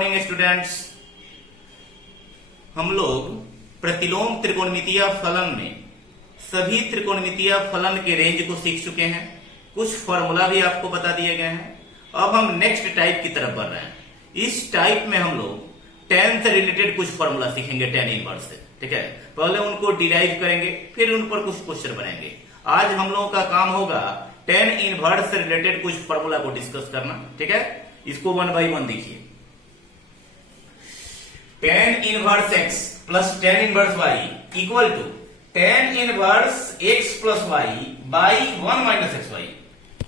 Morning students. हम लोग प्रतिलोम त्रिकोणमितीय फलन में सभी त्रिकोणमितीय फलन के रेंज को सीख चुके हैं। कुछ फॉर्मूला भी आपको बता दिए गए हैं। अब हम नेक्स्ट टाइप की तरफ बढ़ रहे हैं। इस टाइप में हम लोग टेन से रिलेटेड कुछ फॉर्मूला सीखेंगे, टेन इनवर्स से। ठीक है, पहले उनको डिराइव करेंगे, फिर उन पर कुछ क्वेश्चन बनाएंगे। आज हम लोगों का काम होगा टेन इनवर्स से रिलेटेड कुछ फॉर्मूला को डिस्कस करना। ठीक है, इसको 1 by 1 देखिए। Tan inverse x plus tan inverse y equal to tan inverse x plus y by 1 minus x y.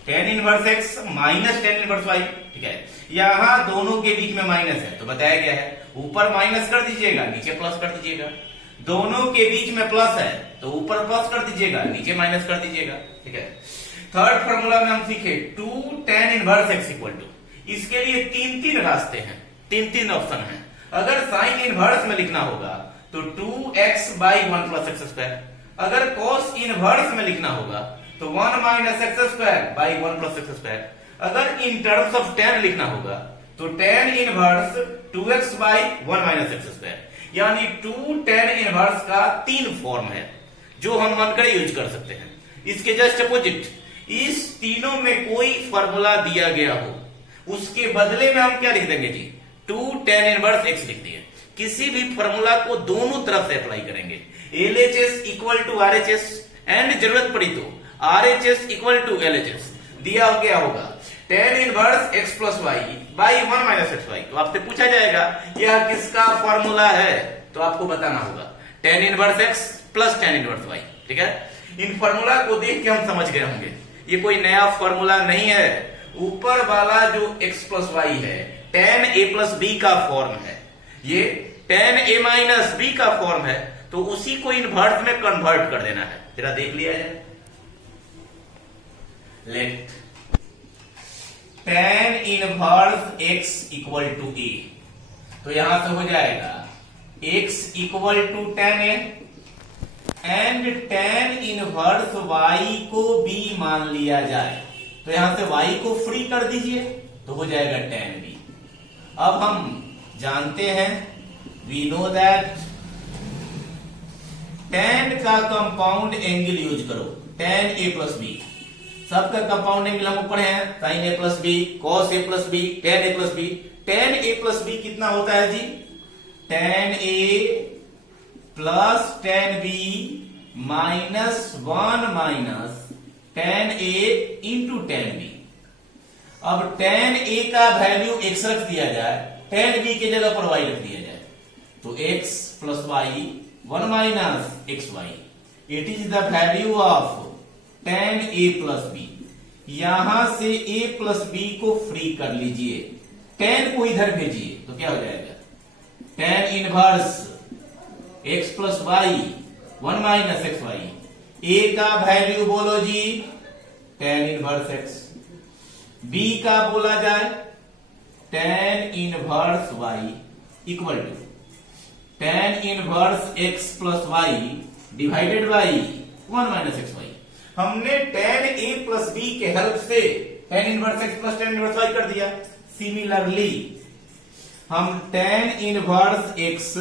Tan inverse x minus tan inverse y. ठीक है, यहां दोनों के बीच में माइनस है तो बताया गया है ऊपर माइनस कर दीजिएगा, नीचे प्लस कर दीजिएगा। दोनों के बीच में प्लस है तो ऊपर प्लस कर दीजिएगा, नीचे माइनस कर दीजिएगा। ठीक है, थर्ड फॉर्मूला में हम सीखे two tan inverse x equal to. इसके लिए तीन रास्ते हैं, तीन ऑप्शन हैं। अगर साइन इनवर्स में लिखना होगा तो 2x by 1 plus x square. अगर कॉस इनवर्स में लिखना होगा तो 1 minus x square by 1 plus x square. अगर इन टर्म्स ऑफ टेन लिखना होगा तो tan inverse 2x by 1 minus x square. यानी 2 टेन इनवर्स का 3 फॉर्म है जो हम मनकर यूज कर सकते हैं। इसके जस्ट अपोजिट इस तीनों में कोई फॉर्मूला दिया गया हो उसके बदले में हम क्या लिख देंगे जी, 2 टेन इनवर्स एक्स लिख दिए। किसी भी फॉर्मूला को दोनों तरफ से अप्लाई करेंगे। LHS equal to RHS and जरूरत पड़ी तो RHS इक्वल टू LHS दिया गया होगा tan inverse x plus y by 1 minus x y. तो आपसे पूछा जाएगा यह किसका फॉर्मूला है, तो आपको बताना होगा tan inverse x plus tan inverse y. ठीक है, इन फॉर्मूला को देख के हम समझ गए होंगे ये कोई नया फॉर्मूला नहीं है। ऊपर वाला जो x प्लस वाई है टेन ए प्लस बी का फॉर्म है, ये टेन ए माइनस बी का फॉर्म है, तो उसी को इनवर्स में कन्वर्ट कर देना है। जरा देख लिया जाए। Let tan inverse x equal to A, तो यहां से हो जाएगा x equal to tan A and tan inverse y को b मान लिया जाए, तो यहां से y को फ्री कर दीजिए तो हो जाएगा टेन b। अब हम जानते हैं वी नो दैट टेन का कंपाउंड एंगल यूज करो, टेन ए प्लस बी। सबका कंपाउंड एंगल हम ऊपर है, sine A plus B, cos A plus B, tan A plus B. Tan A plus B कितना होता है जी, tan A plus tan B minus 1 minus tan A into tan B. अब tan A का value x रख दिया जाए, ten B के जगह पर y रख दिया जाए, तो x plus y 1 minus x y. It is the value of tan A plus B. यहां से a प्लस बी को फ्री कर लीजिए, टेन को इधर भेजिए तो क्या हो जाएगा, tan inverse x plus y 1 minus x y. a का वैल्यू बोलो जी टेन इनवर्स x, b का बोला जाए tan inverse y equal to tan inverse x plus y divided by 1 minus x y. हमने टेन ए प्लस बी के help से tan inverse x plus tan inverse y कर दिया। Similarly हम tan inverse x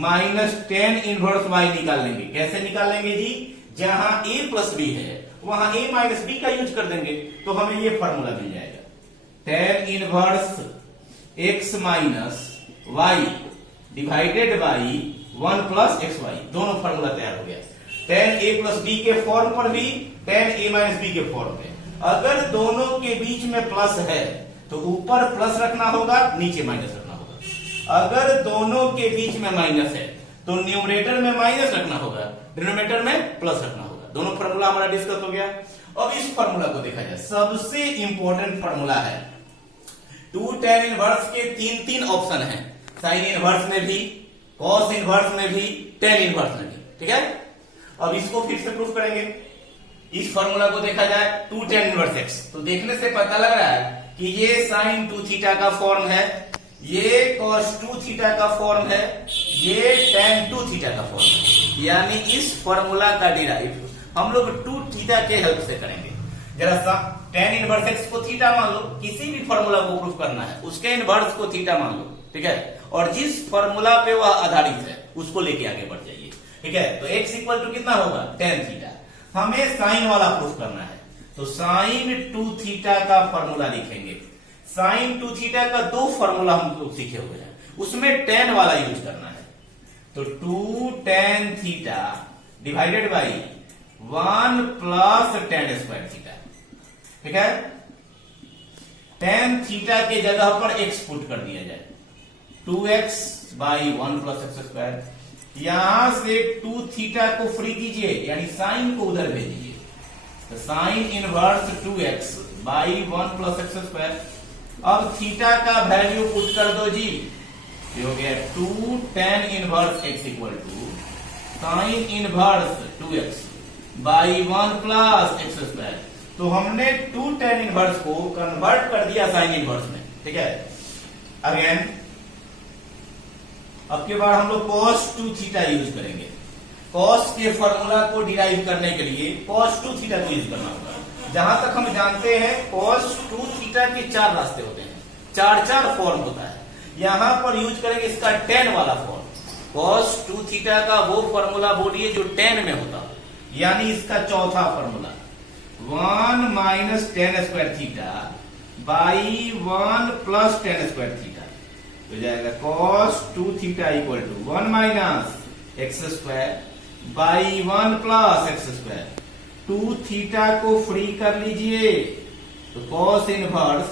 minus tan inverse y निकालेंगे। कैसे निकालेंगे जी, जहां a प्लस बी है वहां a माइनस बी का यूज कर देंगे तो हमें ये फॉर्मूला मिल जाएगा tan inverse x minus y divided by 1 plus x y. दोनों फॉर्मूला तैयार हो गया, टेन ए प्लस बी के फॉर्म पर भी, टेन ए माइनस बी के फॉर्म पे। अगर दोनों के बीच में प्लस है तो ऊपर प्लस रखना होगा, नीचे माइनस रखना होगा। अगर दोनों के बीच में माइनस है तो न्यूमरेटर में माइनस रखना होगा, डिनोमिनेटर में प्लस रखना होगा। दोनों फॉर्मूला हमारा डिस्कस हो गया। अब इस फॉर्मूला को देखा जाए, सबसे इंपॉर्टेंट फॉर्मूला है। टू टेन इनवर्स के तीन ऑप्शन है, साइन इनवर्स में भी, कॉस इनवर्स में भी, टेन इनवर्स में भी। ठीक है, अब इसको फिर से प्रूफ करेंगे। इस फॉर्मूला को देखा जाए टू टेन इनवर्स एक्स, तो देखने से पता लग रहा है कि ये साइन 2 थीटा का फॉर्म है, ये cos 2 थीटा का फॉर्म है, ये tan 2 थीटा का फॉर्म है। यानी इस फॉर्मूला का डिराइव हम लोग 2 थीटा के हेल्प से करेंगे। जरा tan इनवर्स x को थीटा मान लो, किसी भी फॉर्मूला को प्रूफ करना है उसके इनवर्स को थीटा मान लो, ठीक है, और जिस फॉर्मूला पे वह आधारित है उसको लेके आगे बढ़ जाइए। ठीक है, तो x इक्वल टू कितना होगा tan थीटा। हमें साइन वाला प्रूफ करना है, तो साइन 2 थीटा का फॉर्मूला लिखेंगे। साइन 2 थीटा का 2 फॉर्मूला हम लोग सीखे हुए हैं, उसमें tan वाला यूज करना है। तो 2 tan theta divided by 1 plus tan square theta. ठीक है, tan थीटा के जगह पर x पुट कर दिया जाए, 2x by 1 plus x square. यहां से 2 थीटा को फ्री कीजिए, यानी साइन को उधर भेजिए, तो sine inverse 2x by 1 plus x square. अब थीटा का वैल्यू पुट कर दो जी, ये हो गया 2 tan inverse x equal to sine inverse 2x by 1 plus x square. तो हमने 2 tan इनवर्स को कन्वर्ट कर दिया साइन इनवर्स में। ठीक है, अगेन अब के बाद हम लोग cos 2 थीटा यूज करेंगे। cos के फॉर्मूला को डिराइव करने के लिए cos 2 थीटा को यूज करना होगा। जहां तक हम जानते हैं cos 2 थीटा के 4 रास्ते होते हैं, 4 फॉर्म होता है। यहां पर यूज करेंगे इसका tan वाला फॉर्म। cos 2 थीटा का वो फॉर्मूला बोलिए जो tan में होता, यानी इसका चौथा formula 1 minus tan square theta by 1 plus tan square theta हो जाएगा। cos 2 theta equal to 1 minus x square by 1 plus x square. 2 theta को फ्री कर लीजिए, तो cos inverse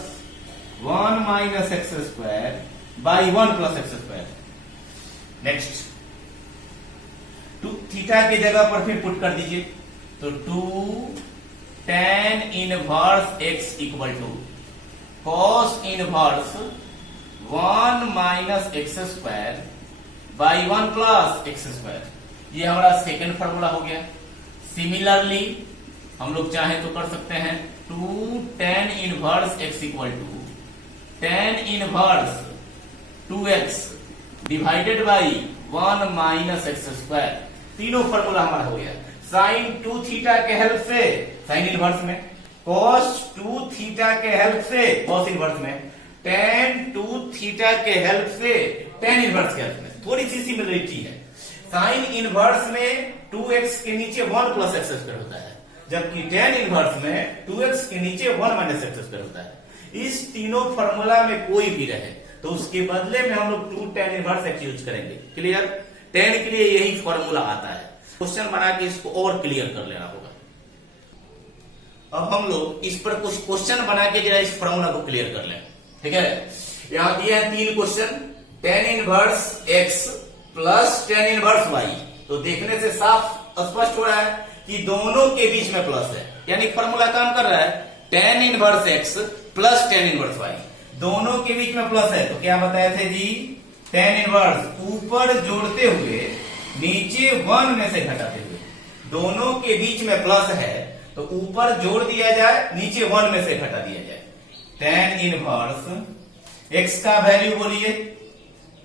1 minus x square by 1 plus x square. Next 2 theta की जगह पर फिर पुट कर दीजिए, तो 2 tan inverse x equal to cos inverse 1 minus x square by 1 plus x square. ये हमारा सेकेंड फॉर्मूला हो गया। सिमिलरली हम लोग चाहे तो कर सकते हैं 2 tan inverse x equal to tan inverse 2x divided by 1 minus x square. तीनों फॉर्मूला हमारा हो गया। साइन 2 थीटा के हेल्प से साइन इनवर्स में, cos 2 थीटा के हेल्प से cos इनवर्स में, tan 2 थीटा के हेल्प से tan इनवर्स के हेल्प में। थोड़ी सी सिमिलरिटी है। साइन इनवर्स में 2x के नीचे 1 प्लस एक्स स्क्वायर होता है, जबकि tan इनवर्स में 2x के नीचे 1 माइनस एक्स स्क्वायर होता है। इस तीनों फॉर्मूला में कोई भी रहे तो उसके बदले में हम लोग 2 tan इनवर्स x यूज करेंगे। क्लियर? tan के लिए यही फॉर्मूला आता है। क्वेश्चन बना के इसको और क्लियर कर लेना होगा। अब हम लोग इस पर कुछ क्वेश्चन बना के जरा इस फॉर्मूला को क्लियर कर लें। ठीक है, यहां दिए हैं 3 question, tan inverse x plus tan inverse y। तो देखने से साफ स्पष्ट हो रहा है कि दोनों के बीच में प्लस है, यानी फॉर्मूला काम कर रहा है। tan inverse x plus tan inverse y, दोनों के बीच में प्लस है। तो क्या बताए थे जी, tan इनवर्स ऊपर जोड़ते हुए नीचे 1 में से घटाते हुए, दोनों के बीच में प्लस है तो ऊपर जोड़ दिया जाए, नीचे 1 में से घटा दिया जाए। tan इनवर्स x का वैल्यू बोलिए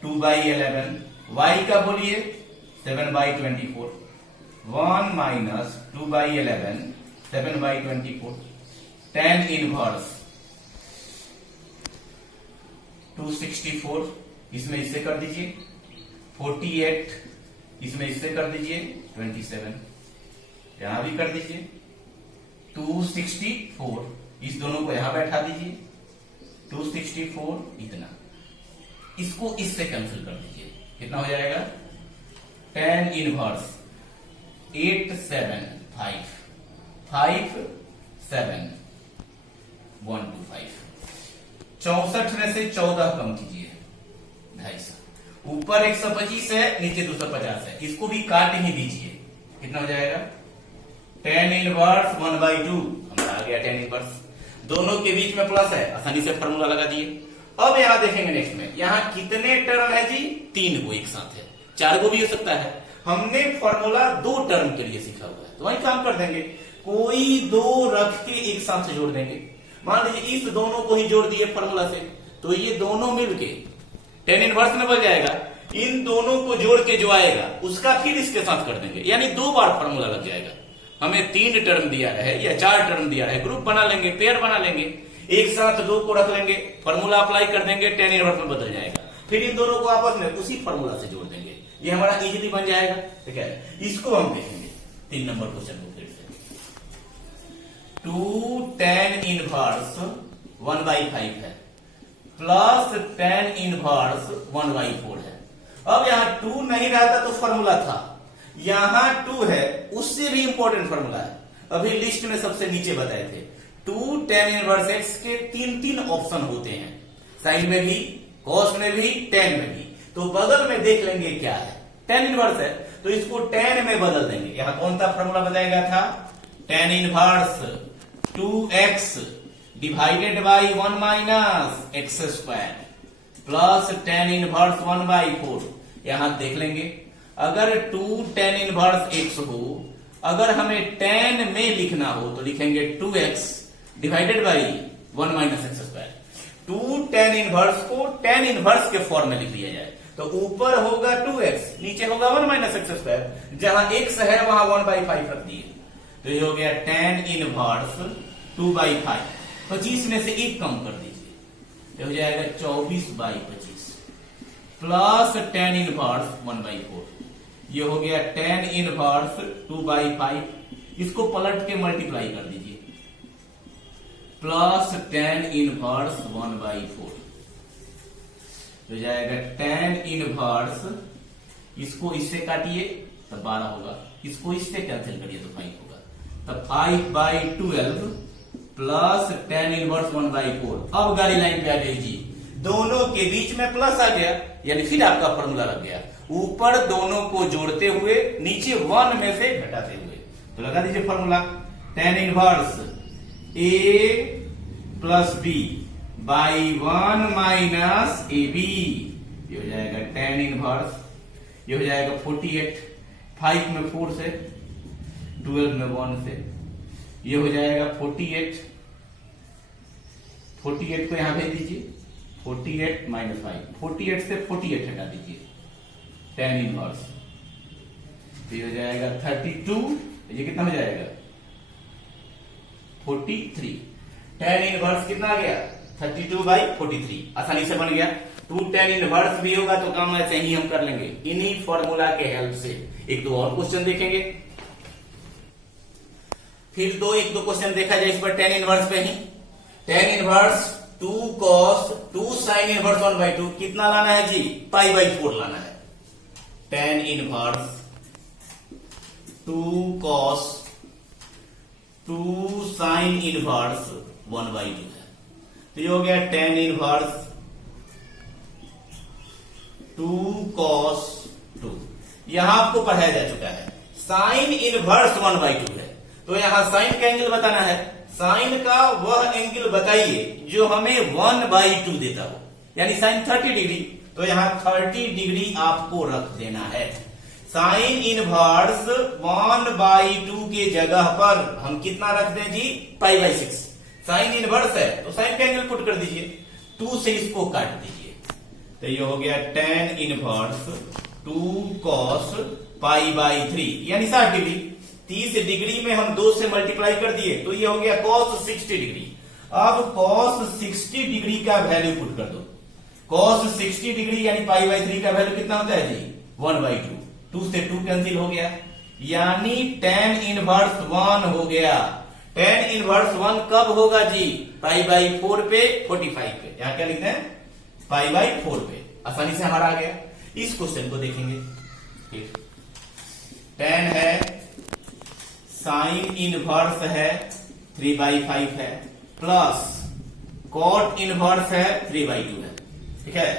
2/11, y का बोलिए 7/24, 1 माइनस 2/11 7/24। tan इनवर्स 264, इसमें इससे कर दीजिए 48, इसमें इससे कर दीजिए 27, यहां भी कर दीजिए 264, इस दोनों को यहां बैठा दीजिए 264, इतना, इसको इससे कैंसिल कर दीजिए, कितना हो जाएगा tan इनवर्स 875 57 125। 64 में से 14 कम कीजिए 250, ऊपर 125 है नीचे 250 है, इसको भी काट ही दीजिए, कितना हो जाएगा tan इनवर्स 1/2 हमारा आ गया tan इनवर्स। दोनों के बीच में प्लस है, आसानी से फॉर्मूला लगा दिए। अब यहां देखेंगे नेक्स्ट में, यहां कितने टर्म है जी, 3 को एक साथ है, 4 को भी हो सकता है। हमने फॉर्मूला 2 टर्म के लिए सीखा हुआ है, तो वही काम कर देंगे, कोई 2 रख के एक साथ जोड़ देंगे। मान लीजिए इस दोनों को ही जोड़ दिए फॉर्मूला से, तो ये दोनों मिलके tan इनवर्स में बन जाएगा। इन दोनों को जोड़ के जो आएगा उसका फिर इसके साथ कर देंगे, यानी 2 बार फॉर्मूला लग जाएगा। हमें 3 टर्म दिया रहे या 4 टर्म दिया रहे, ग्रुप बना लेंगे, पेयर बना लेंगे, एक साथ 2 को रख लेंगे, फॉर्मूला अप्लाई कर देंगे, tan इनवर्स में बदल जाएगा। फिर इन दोनों को आपस में उसी फॉर्मूला से जोड़ देंगे, ये हमारा इजीली बन जाएगा। ठीक है, इसको हम देखेंगे 3 नंबर क्वेश्चन को फिर से। 2 tan इनवर्स 1/5 है प्लस tan इनवर्स 1/4 है। अब यहां 2 नहीं रहता तो फॉर्मूला था, यहां 2 है, उससे भी इंपॉर्टेंट फॉर्मूला है, अभी लिस्ट में सबसे नीचे बताए थे। 2 tan इनवर्स x के 3 ऑप्शन होते हैं, साइन में भी, कॉस में भी, tan में भी। तो बगल में देख लेंगे क्या है, tan इनवर्स है तो इसको tan में बदल देंगे। यहां कौन सा फॉर्मूला बताया गया था, tan inverse 2x divided by 1 minus x square plus tan inverse 1/4। यहां देख लेंगे, अगर 2 tan इनवर्स x हो, अगर हमें tan में लिखना हो तो लिखेंगे 2x divided by 1 minus x square. 2 tan inverse को tan इनवर्स के फॉर्म में लिख लिया जाए तो ऊपर होगा 2x, नीचे होगा 1 माइनस एक्स स्क्वायर, जहां x है वहां 1/5 रख दिए, तो ये हो गया tan इनवर्स 2/5। 25 में से 1 कम कर दीजिए तो हो जाएगा 24/25 प्लस tan इनवर्स 1/4, ये हो गया tan इनवर्स 2/5। इसको पलट के मल्टीप्लाई कर दीजिए, प्लस tan इनवर्स 1/4 हो जाएगा tan इनवर्स, इसको इससे काटिए तब 12 होगा, इसको इससे कैंसिल करिए तो 5 होगा, तब 5/12 प्लस tan इनवर्स 1/4। अब गाड़ी लाइन पे आ गई जी, दोनों के बीच में प्लस आ गया, यानी फिर आपका फॉर्मूला लग गया, ऊपर दोनों को जोड़ते हुए नीचे 1 में से घटाते हुए। तो लगा दीजिए formula, tan inverse a plus b by 1 minus ab, ये हो जाएगा tan इनवर्स, ये हो जाएगा 48, 5 में 4 से, 12 में 1 से, ये हो जाएगा 48 को यहां भेज दीजिए, 48 माइनस 5, 48 से 48 हटा दीजिए, tan इनवर्स, तो ये हो जाएगा 32, ये कितना हो जाएगा 43। tan इनवर्स कितना आ गया 32/43, आसानी से बन गया। 2 tan इनवर्स भी होगा तो काम ऐसे ही हम कर लेंगे इन्हीं फॉर्मूला के हेल्प से। एक दो और क्वेश्चन देखेंगे, फिर एक दो क्वेश्चन देखा जाए इस पर tan इनवर्स पे ही। tan inverse 2 cos 2 sin inverse 1/2 कितना लाना है जी, π/4 लाना है। tan inverse 2 cos 2 sin inverse 1/2 है, तो ये हो गया tan इनवर्स 2 cos 2। यहां आपको पढ़ाया जा चुका है, साइन इनवर्स 1/2 है, तो यहां साइन का एंगल बताना है। साइन का वह एंगल बताइए जो हमें 1/2 देता हो, यानी साइन 30 डिग्री, तो यहां 30 डिग्री आपको रख देना है। साइन इनवर्स 1/2 के जगह पर हम कितना रख दें जी, π/6। साइन इनवर्स है तो साइन का एंगल पुट कर दीजिए, 2 से इसको काट दीजिए, तो ये हो गया tan इनवर्स 2 cos π/3 यानी 60 डिग्री। 30 डिग्री में हम 2 से मल्टीप्लाई कर दिए तो ये हो गया cos 60 डिग्री। अब cos 60 डिग्री का वैल्यू पुट कर दो, cos 60 डिग्री यानी π/3 का वैल्यू कितना होता है जी, 1/2। 2 से 2 कैंसिल हो गया, यानी tan इनवर्स 1 हो गया। tan इनवर्स 1 कब होगा जी, π/4 पे 45 पे, यहां क्या लिखते हैं π/4 पे, आसानी से हमारा आ गया। इस क्वेश्चन को देखेंगे, tan है, साइन इनवर्स है 3/5 है, प्लस कॉट इनवर्स है 3/2 है। ठीक है,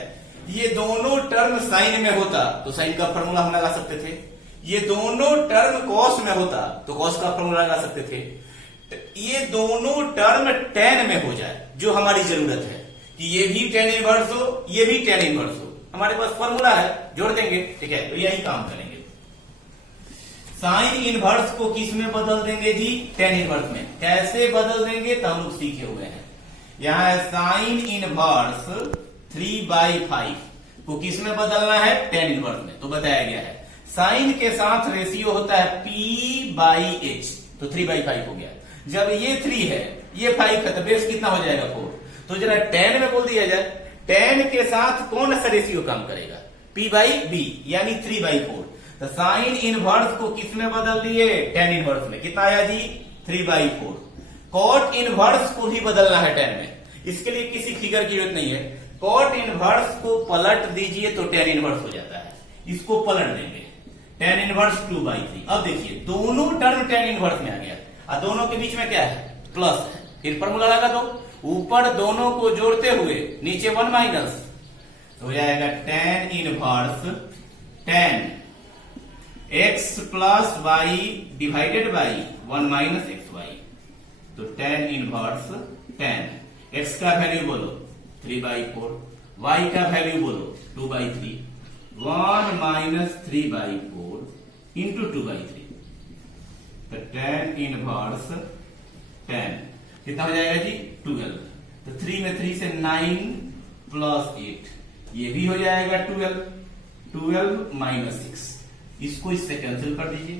ये दोनों टर्म साइन में होता तो साइन का फॉर्मूला हम लगा सकते थे, ये दोनों टर्म कॉस में होता तो कॉस का फॉर्मूला लगा सकते थे, ये दोनों टर्म tan में हो जाए, जो हमारी जरूरत है कि ये भी tan इनवर्स हो, ये भी tan इनवर्स हो, हमारे पास फॉर्मूला है, जोड़ देंगे। ठीक है, तो यही काम करेंगे। साइन इनवर्स को किस में बदल देंगे जी, tan इनवर्स में। कैसे बदल देंगे तो हम लोग सीखे हुए हैं, यहां है साइन इनवर्स 3/5 को किस में बदलना है, tan इनवर्स में, तो बताया गया है साइन के साथ रेशियो होता है p/h, तो 3/5 हो गया। जब ये 3 है, ये 5 है, तो बेस कितना हो जाएगा 4, तो जरा tan में बोल दिया जाए, tan के साथ कौन सा रेशियो काम करेगा? P बाई बी, यानी 3/4। तो साइन इनवर्स को किस में बदल दिए? tan इनवर्स में। कितना आया जी? 3/4। कॉट इनवर्स को ही बदलना है tan में, इसके लिए किसी फिगर की जरूरत नहीं है। कॉट इनवर्स को पलट दीजिए तो tan इनवर्स हो जाता है, इसको पलट देंगे, tan इनवर्स 2/3। अब देखिए दोनों टर्म tan इनवर्स में आ गया और दोनों के बीच में क्या है? प्लस है। फिर फॉर्मूला लगा दो, ऊपर दोनों को जोड़ते हुए नीचे 1 माइनस, तो हो जाएगा tan inverse tan x plus y divided by 1 minus x y. तो tan इनवर्स tan x का वैल्यू बोलो 3/4, y का वैल्यू बोलो 2/3, 1 माइनस 3/4 इंटू 2/3। तो tan इनवर्स tan कितना हो जाएगा जी? 12। तो 3 में 3 से 9 प्लस 8, ये भी हो जाएगा 12 माइनस 6, इसको इससे कैंसिल कर दीजिए।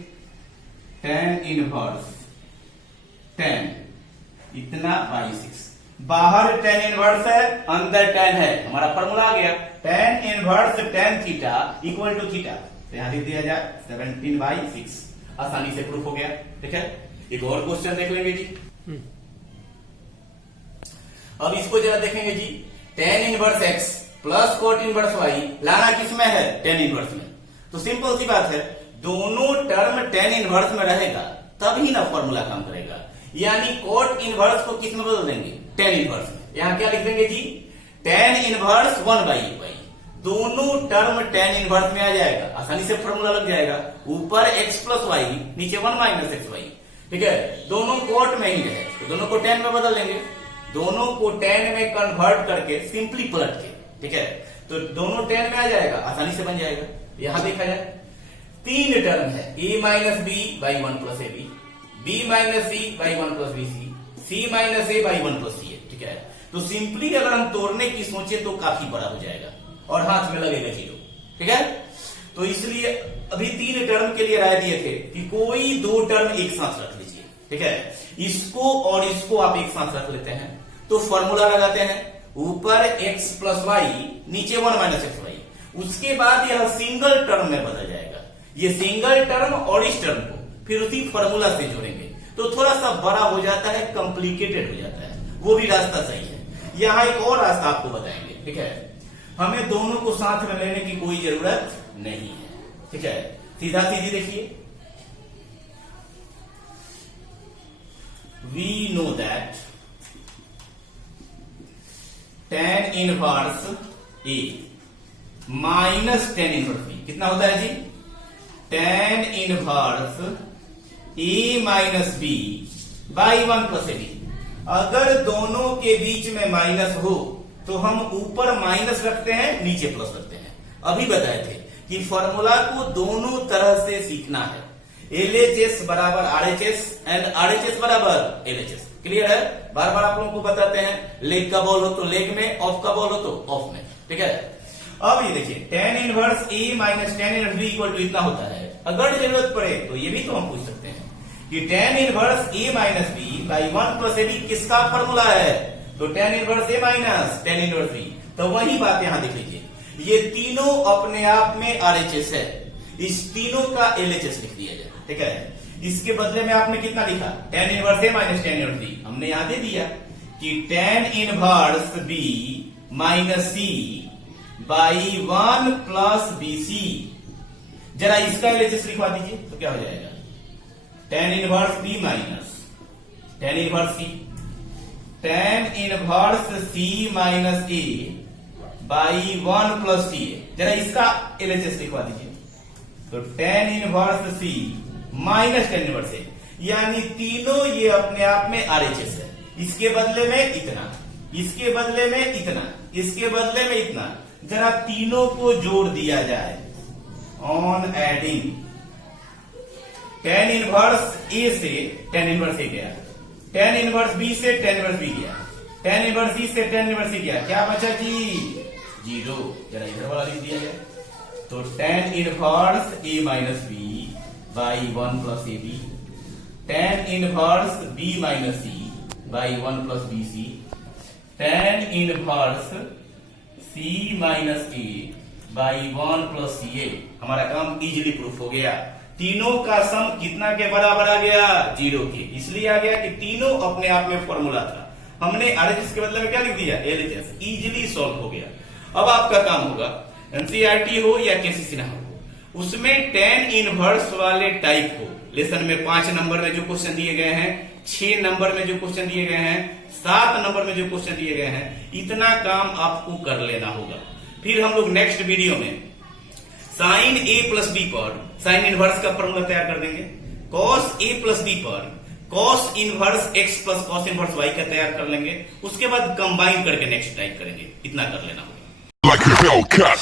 tan इनवर्स tan इतना बाई 6, बाहर tan इनवर्स है, अंदर tan है, हमारा फॉर्मूला आ गया tan inverse tan theta equal to theta. तो यहां लिख दिया जाए 17/6, आसानी से प्रूफ हो गया। ठीक है, एक और क्वेश्चन देख लेंगे जी। अब इसको जरा देखेंगे जी, tan inverse x plus cot inverse y लाना किसमें है? tan इनवर्स में। तो सिंपल सी बात है, दोनों टर्म tan इनवर्स में रहेगा तब ही ना फॉर्मूला काम करेगा, यानी कॉट इनवर्स को किस में बदल देंगे? tan इनवर्स में। यहां क्या लिख देंगे जी? tan इनवर्स 1/y, दोनों टर्म tan इनवर्स में आ जाएगा, आसानी से फॉर्मूला लग जाएगा, ऊपर x प्लस वाई नीचे 1 माइनस एक्स वाई। ठीक है, दोनों कॉट में ही रहे तो दोनों को tan में बदल देंगे, दोनों को tan में कन्वर्ट करके सिंपली पलट के, ठीक है, तो दोनों tan में आ जाएगा, आसानी से बन जाएगा। यहां देखा जाए 3 टर्म है, a minus B by 1 plus A B, b minus C by 1 plus B C, c minus A by 1 plus C है। ठीक है, तो सिंपली अगर हम तोड़ने की सोचे तो काफी बड़ा हो जाएगा और हाथ में लगेगा 0। ठीक है, तो इसलिए अभी 3 टर्म के लिए राय दिए थे कि कोई 2 टर्म एक साथ रख लीजिए। ठीक है, इसको और इसको आप एक साथ रख लेते हैं तो फॉर्मूला लगाते हैं, ऊपर x प्लस वाई नीचे 1 माइनस एक्स वाई, उसके बाद यह सिंगल टर्म में बदल जाएगा। ये सिंगल टर्म और इस टर्म को फिर उसी फॉर्मूला से जोड़ेंगे तो थोड़ा सा बड़ा हो जाता है, कॉम्प्लिकेटेड हो जाता है, वो भी रास्ता सही है। यहां एक और रास्ता आपको बताएंगे। ठीक है, हमें दोनों को साथ में लेने की कोई जरूरत नहीं है। ठीक है, सीधा सीधी देखिए, we know that tan inverse A minus tan inverse B कितना होता है जी? tan inverse A minus B by 1 plus A B. अगर दोनों के बीच में माइनस हो तो हम ऊपर माइनस रखते हैं, नीचे प्लस रखते हैं। अभी बताए थे कि फॉर्मूला को दोनों तरह से सीखना है, LHS बराबर RHS एंड RHS बराबर LHS। क्लियर है? बार बार आप लोगों को बताते हैं, लेग का बॉल हो तो लेग में, ऑफ का बॉल हो तो ऑफ में। ठीक है, अब ये देखिए tan inverse A minus tan inverse B equal to इतना होता है। अगर जरूरत पड़े तो ये भी तो हम पूछ सकते हैं कि tan inverse A minus B by 1 plus A B किसका फॉर्मूला है? तो tan inverse A minus tan inverse B। तो वही बात यहां देख लीजिए, ये तीनों अपने आप में RHS है, इस तीनों का LHS लिख दिया जाए। ठीक है, इसके बदले में आपने कितना लिखा? tan inverse A minus tan inverse B। हमने यहां दे दिया कि tan inverse B minus C by 1 plus BC। जरा इसका LHS लिखवा दीजिए तो क्या हो जाएगा? tan inverse B minus tan inverse C, tan inverse C minus A by 1 plus C। जरा इसका LHS लिखवा दीजिए तो tan inverse C minus tan inverse A, यानी तीनों ये अपने आप में RHS है। इसके बदले में इतना, इसके बदले में इतना, इसके बदले में इतना, जरा तीनों को जोड़ दिया जाए on adding. tan inverse A से tan इनवर्स A गया, tan इनवर्स B से tan इनवर्स B गया, tan इनवर्स C से tan इनवर्स C गया, क्या बचा जी? 0। जरा इधर वाला लिख दिया जाए तो tan inverse A minus B by 1 plus A B, tan inverse B minus C by 1 plus B C, tan inverse c minus A by 1 plus A. हमारा काम इजीली प्रूफ हो गया। तीनों का सम कितना के बराबर आ गया? 0 के। इसलिए आ गया कि तीनों अपने आप में फॉर्मूला था। हमने आरएचएस के बदले में क्या लिख दिया? एलएचएस। इजीली सॉल्व हो गया। अब आपका काम होगा, एनसीईआरटी हो या केसीसी ना हो, उसमें tan इनवर्स वाले टाइप हो। लेसन में 5 नंबर में जो क्वेश्चन दिए गए हैं, 6 नंबर में जो क्वेश्चन दिए गए हैं, 7 नंबर में जो क्वेश्चन दिए गए हैं, इतना काम आपको कर लेना होगा। फिर हम लोग नेक्स्ट वीडियो में साइन ए प्लस बी पर साइन इनवर्स का फॉर्मूला तैयार कर देंगे, कॉस ए प्लस बी पर cos inverse x plus cos inverse y का तैयार कर लेंगे। उसके बाद कंबाइन करके नेक्स्ट टाइप करेंगे। इतना कर लेना होगा। Like a Hellcat.